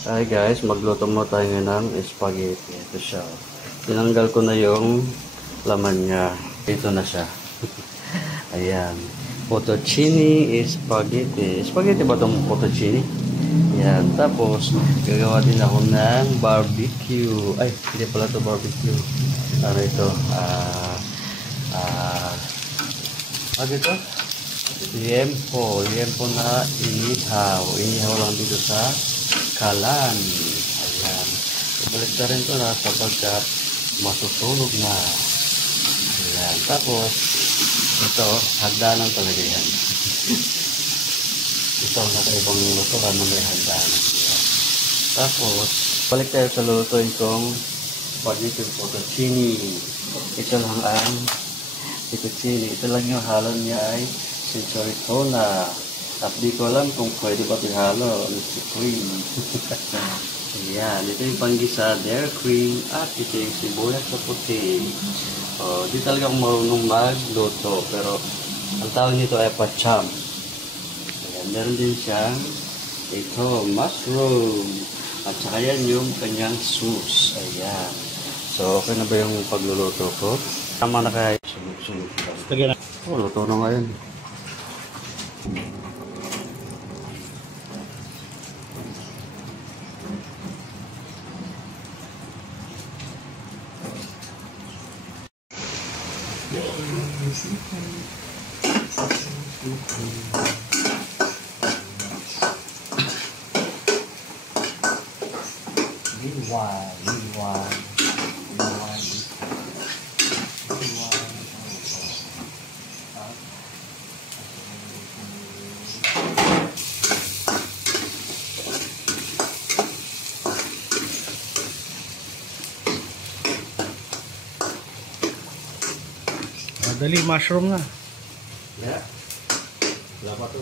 Hi guys, magluto mo tayo ngayon ng spaghetti. Ito siya. Tinanggal ko na yung laman niya. Ito na siya. Ayan. Fettuccine spaghetti. Spaghetti ba itong fettuccine? Ayan. Tapos, gagawa din ako ng barbecue. Ay, hindi pala ito barbecue. Ano ito? Ano ito? Liempo. Liempo na inihaw. Inihaw lang dito sa kalan. Ayan. Ibalik na rin ito na sapagkat masusunog na. Ayan. Tapos, ito, hagdanan talaga yan. Ito, nakaibang luto ka na may hagdanan. Ayan. Tapos, balik tayo sa lutuin kong spaghetti fettuccine. Ito lang ang fettuccine. Ito lang yung halon niya ay Cincertona. At di ko alam kung pwede ba ihalo si cream. Ayan, ito yung panggisa, dairy cream, at ito yung sibuyas sa puti. Di talaga akong marunong magluto, pero ang tawag nito ay pacham. Ayan, meron din siyang ito, mushroom. At saka yan yung kanyang sauce. Ayan. So, okay na ba yung pagluluto ko? Tama na kaya sunog-sunog lang. Luto na ngayon. Dali, mushroom na. Yeah. Wala pa to.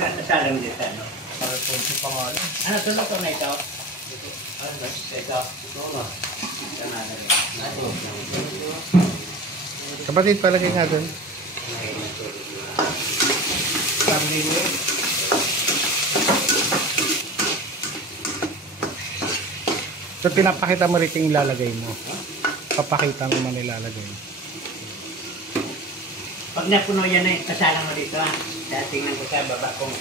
Nasalang dito, no? Para punti pa nga lang. Ano, tulog ko na ito? Ito na. Kapatid, palagay nga doon. So, pinapakita mo rin yung ilalagay mo. Papakita mo man ilalagay mo. Pag napuno yan na, kasalang mo dito, ha? Kaya tingnan ko sa baba kung...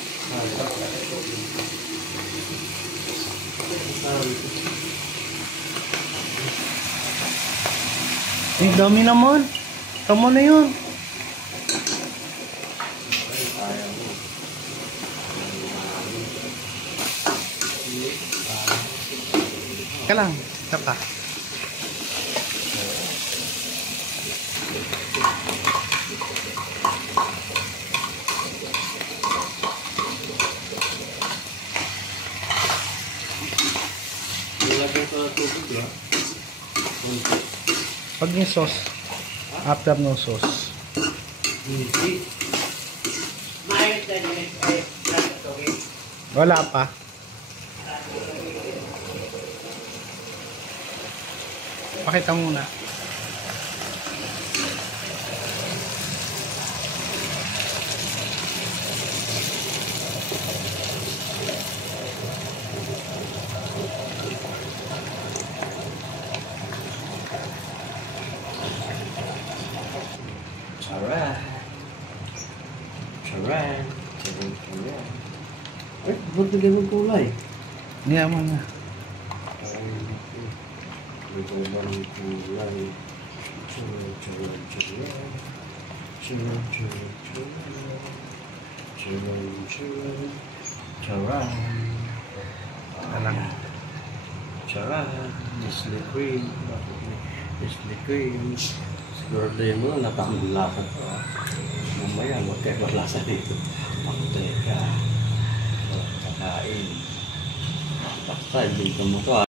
Ang dami naman. Tama na yun. Teka lang. Isa pa. Nilagay ko na tubig ba? Pag yung sauce. After no sauce. Hindi. Maayos na din ay tubig. Wala pa. Pakita mo muna. Alright. Alright. Alright. Ay, ba't bigyan ng kulay? Niya mo na. Ito ba ng kulay? Charan. Alang. Charan. Nestle cream. Nestle cream. Sigurado yun mo, natakot ko. Mamaya, magkaibalasa dito. Pagteka. Kakain. Basta, dito mo to.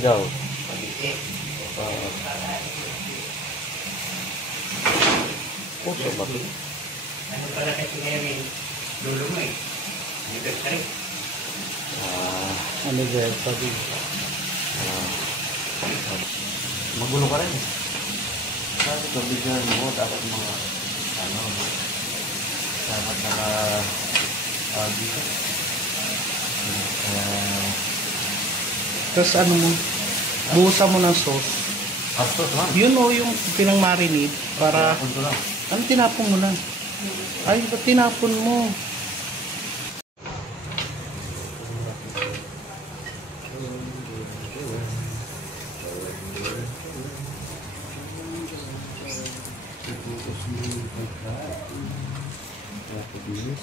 daw. Pag-isip. Puso ba? Ano pala kasi ngayon eh, dulo mo eh. Anniversary. Ano dyan? Sabi. Magulo ka rin. Sabi ko, bigyan mo, dapat mga, dapat dito. Tapos ano mo, buhusan mo ng sauce. After lang. Yun o, yung pinang-marinade para, Punto lang. ano tinapon mo lang? Ay, ba't tinapon mo? Tapos mo yung pagkain. Tapos mo yung